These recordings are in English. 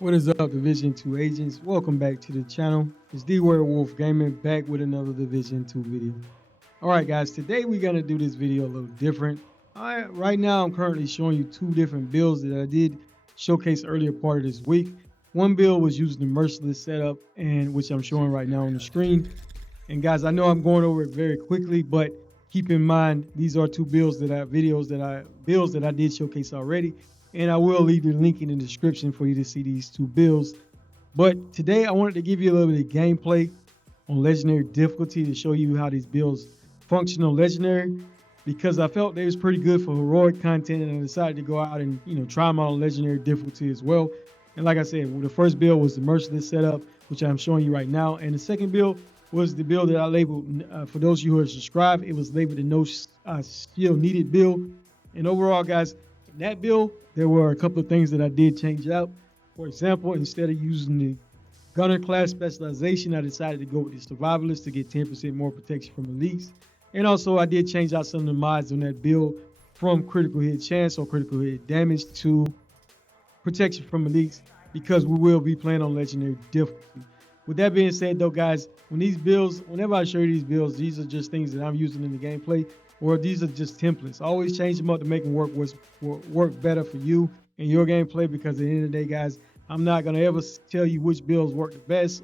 What is up, Division 2 agents? Welcome back to the channel. It's D Werewolf Gaming back with another Division 2 video. Alright guys, today we're going to do this video a little different. Right now I'm currently showing you two different builds that I did showcase earlier part of this week. One build was using the Merciless setup, and which I'm showing right now on the screen. And guys, I know I'm going over it very quickly, but keep in mind these are two builds that I did showcase already. And I will leave the link in the description for you to see these two builds. But today I wanted to give you a little bit of gameplay on Legendary difficulty to show you how these builds function on Legendary, because I felt they was pretty good for heroic content, and I decided to go out and try them out on Legendary difficulty as well. And like I said, the first build was the Merciless setup, which I'm showing you right now, and the second build was the build that I labeled, for those of you who are subscribed, it was labeled the no shield needed build. And overall guys, in that build there were a couple of things that I did change out. For example, instead of using the gunner class specialization, I decided to go with the survivalist to get 10% more protection from elites. And also I did change out some of the mods on that build from critical hit chance or critical hit damage to protection from elites, because we will be playing on Legendary difficulty. With that being said though guys, whenever I show you these builds, these are just things that I'm using in the gameplay, or these are just templates. I always change them up to make them work better for you and your gameplay, because at the end of the day guys, I'm not going to ever tell you which builds work the best,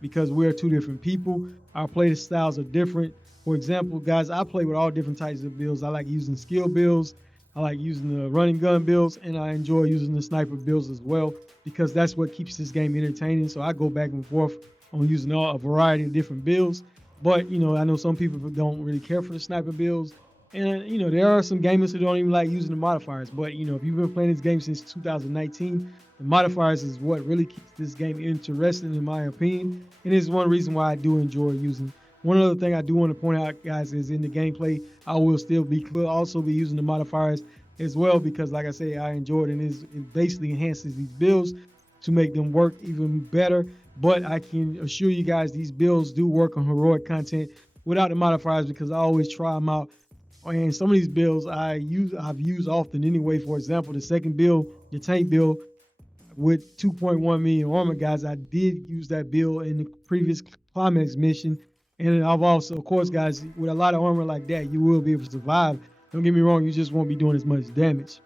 because we're two different people. Our play styles are different. For example guys, I play with all different types of builds. I like using skill builds, I like using the running gun builds, and I enjoy using the sniper builds as well, because that's what keeps this game entertaining. So I go back and forth on using a variety of different builds. But I know some people don't really care for the sniper builds, and there are some gamers who don't even like using the modifiers. But if you've been playing this game since 2019, the modifiers is what really keeps this game interesting in my opinion, and it's one reason why I do enjoy using. One other thing I do want to point out guys is in the gameplay I will also be using the modifiers as well, because like I say, I enjoy it, and it basically enhances these builds to make them work even better. But I can assure you guys these builds do work on heroic content without the modifiers, because I always try them out. And some of these builds I've used often anyway. For example, the second build, the tank build with 2.1 million armor guys, I did use that build in the previous climax mission. And I've also, of course guys, with a lot of armor like that, you will be able to survive. Don't get me wrong, you just won't be doing as much damage.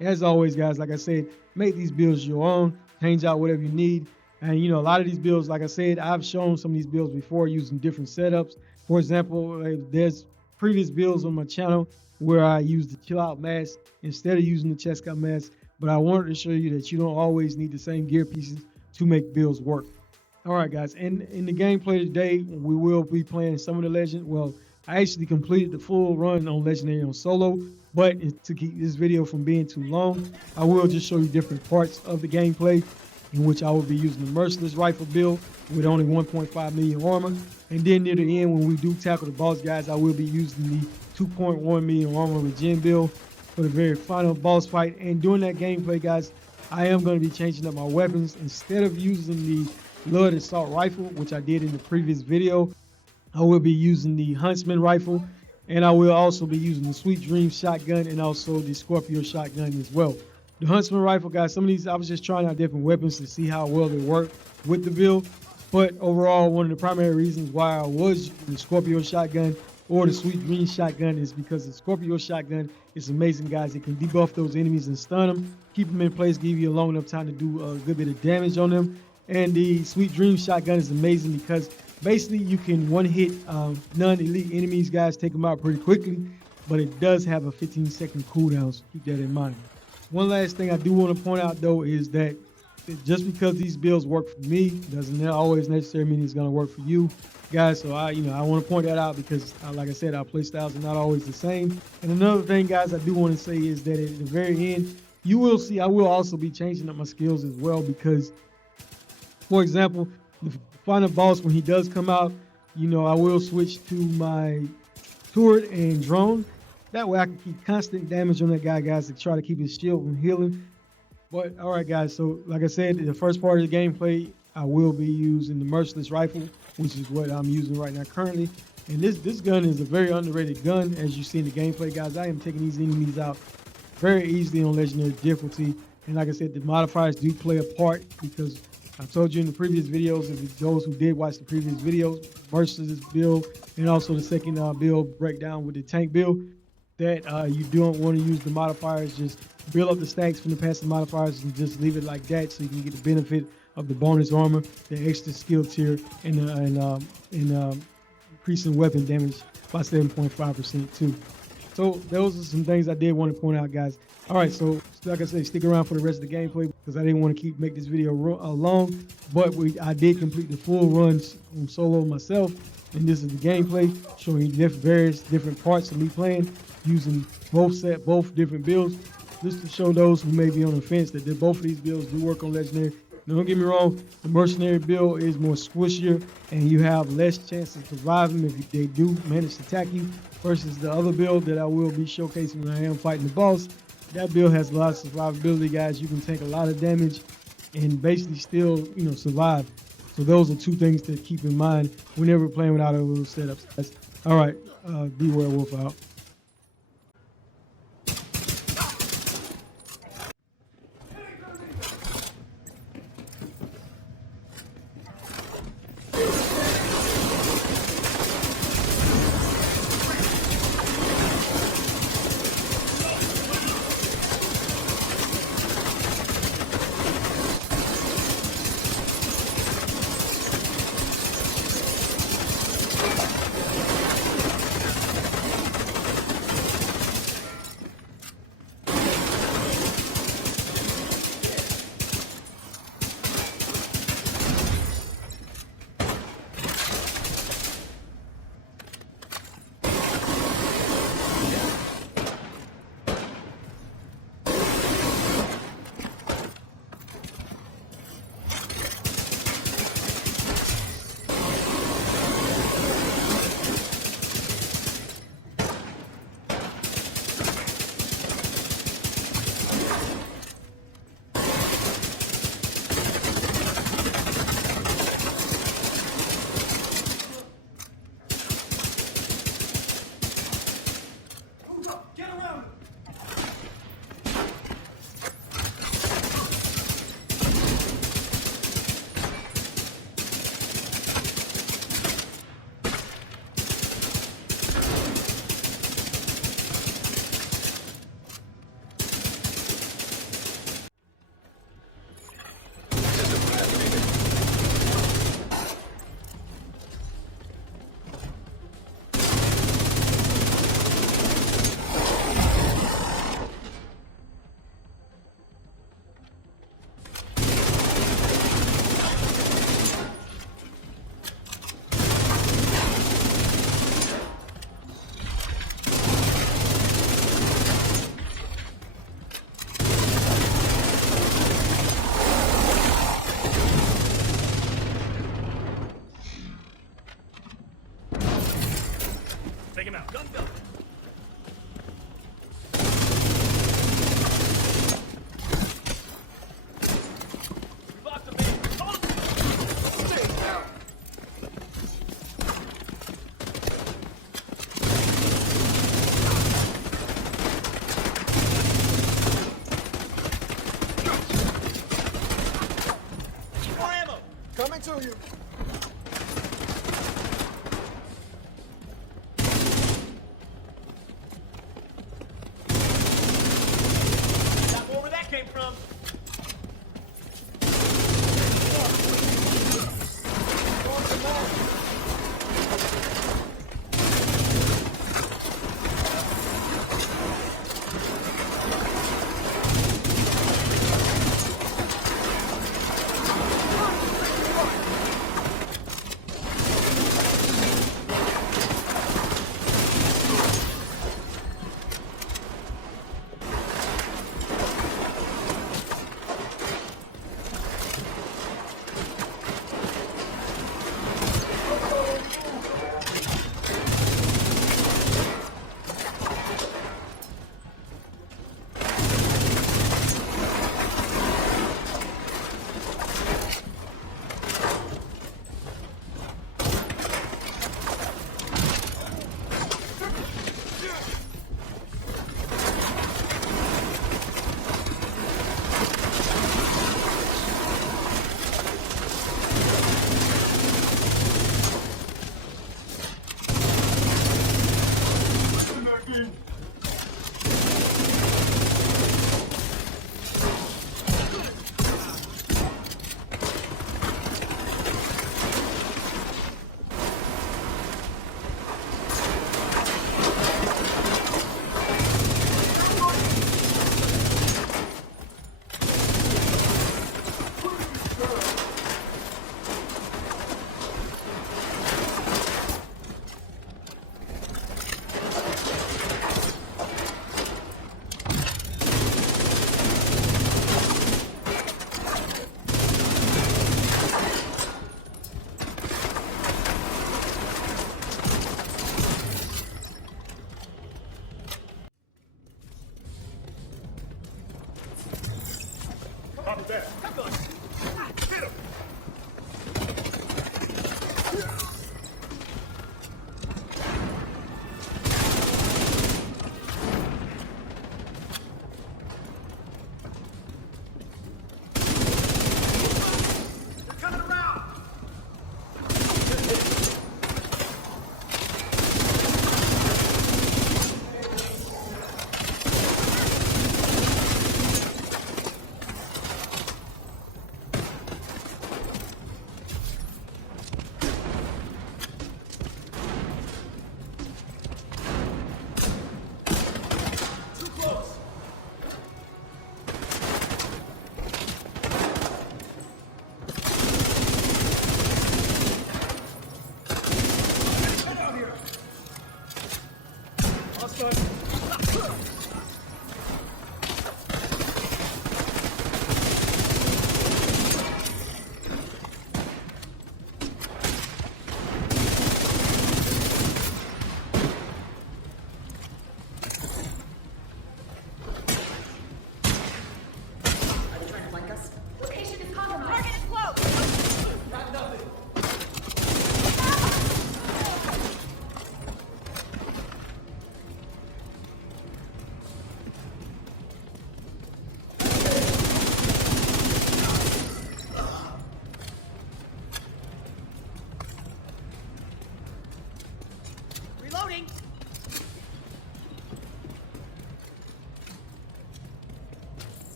As always guys, like I said, make these builds your own, change out whatever you need. And a lot of these builds, like I said, I've shown some of these builds before using different setups. For example, there's previous builds on my channel where I use the chill out mask instead of using the chest cut mask. But I wanted to show you that you don't always need the same gear pieces to make builds work. All right guys, and in the gameplay today, we will be playing some of the legend. Well, I actually completed the full run on Legendary on solo, but to keep this video from being too long, I will just show you different parts of the gameplay, in which I will be using the Merciless rifle build with only 1.5 million armor. And then near the end, when we do tackle the boss guys, I will be using the 2.1 million armor regen build for the very final boss fight. And during that gameplay guys, I am going to be changing up my weapons. Instead of using the Blood Assault rifle, which I did in the previous video, I will be using the Huntsman rifle, and I will also be using the Sweet Dream shotgun and also the Scorpio shotgun as well. The Huntsman rifle guys, some of these I was just trying out different weapons to see how well they work with the build, but overall one of the primary reasons why I was using the Scorpio shotgun or the Sweet Dream shotgun is because the Scorpio shotgun is amazing guys. It can debuff those enemies and stun them, keep them in place, give you a long enough time to do a good bit of damage on them. And the Sweet Dream shotgun is amazing because basically you can one hit non-elite enemies guys, take them out pretty quickly, but it does have a 15-second cooldown, so keep that in mind. One last thing I do want to point out though is that just because these builds work for me doesn't always necessarily mean it's going to work for you guys. So I want to point that out, because like I said, our play styles are not always the same. And another thing guys I do want to say is that at the very end, you will see I will also be changing up my skills as well, because for example, the final boss, when he does come out, I will switch to my turret and drone. That way I can keep constant damage on that guy, guys, to try to keep his shield from healing. But all right, guys, so like I said, in the first part of the gameplay, I will be using the Merciless rifle, which is what I'm using right now currently. And this gun is a very underrated gun, as you see in the gameplay, guys. I am taking these enemies out very easily on Legendary difficulty. And like I said, the modifiers do play a part because I told you in the previous videos, if those who did watch the previous videos, Merciless build and also the second build breakdown with the tank build, that you don't want to use the modifiers. Just build up the stacks from the passive modifiers and just leave it like that so you can get the benefit of the bonus armor, the extra skill tier, and increasing weapon damage by 7.5% too. So those are some things I did want to point out, guys. All right, so like I said, stick around for the rest of the gameplay because I didn't want to make this video long, but I did complete the full runs on solo myself, and this is the gameplay showing you various different parts of me playing using both different builds, just to show those who may be on the fence that both of these builds do work on legendary. Now, don't get me wrong, the mercenary build is more squishier and you have less chance of surviving if they do manage to attack you versus the other build that I will be showcasing when I am fighting the boss. That build has a lot of survivability, guys. You can take a lot of damage and basically still, survive. So those are two things to keep in mind whenever playing without those setups. All right, D-Werewolf out. Take him out. Gun go. Lock the man. Stay down. More ammo. Coming to you.